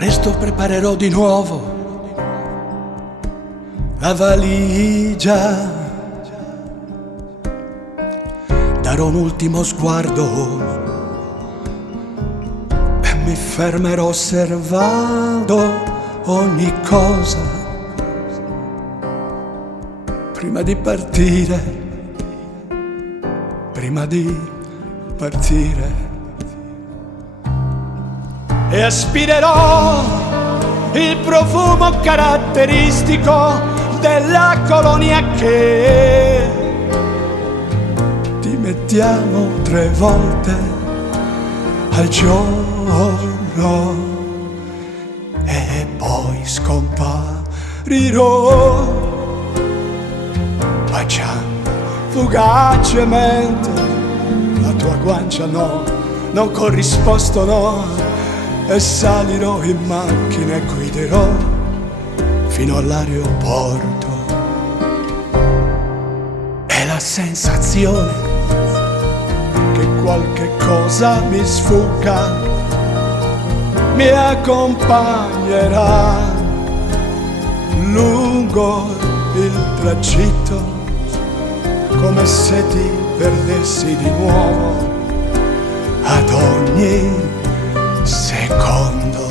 Presto preparerò di nuovo la valigia, darò un ultimo sguardo e mi fermerò osservando ogni cosa prima di partire, prima di partire. E aspirerò il profumo caratteristico della colonia che ti mettiamo 3 volte al giorno e poi scomparirò baciando fugacemente la tua guancia, no, non con risposto no. E salirò in macchina e guiderò fino all'aeroporto. È la sensazione che qualche cosa mi sfugga, mi accompagnerà lungo il tragitto, come se ti perdessi di nuovo ad ogni secondo.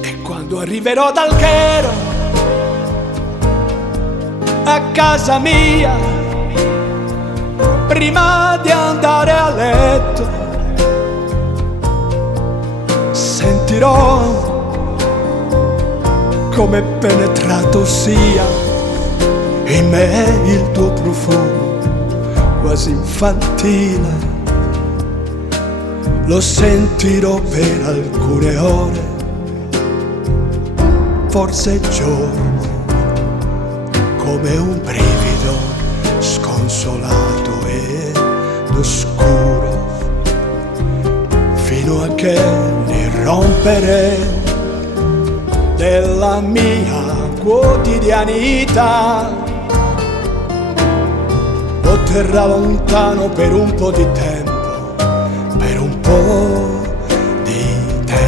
E quando arriverò dal Cairo a casa mia, prima di andare a letto, sentirò come penetrato sia in me il tuo profumo quasi infantile. Lo sentirò per alcune ore, forse giorni, come un brivido sconsolato ed oscuro, fino a che l'irrompere della mia quotidianità lo terrà lontano per un po' di tempo, per un po' di tempo.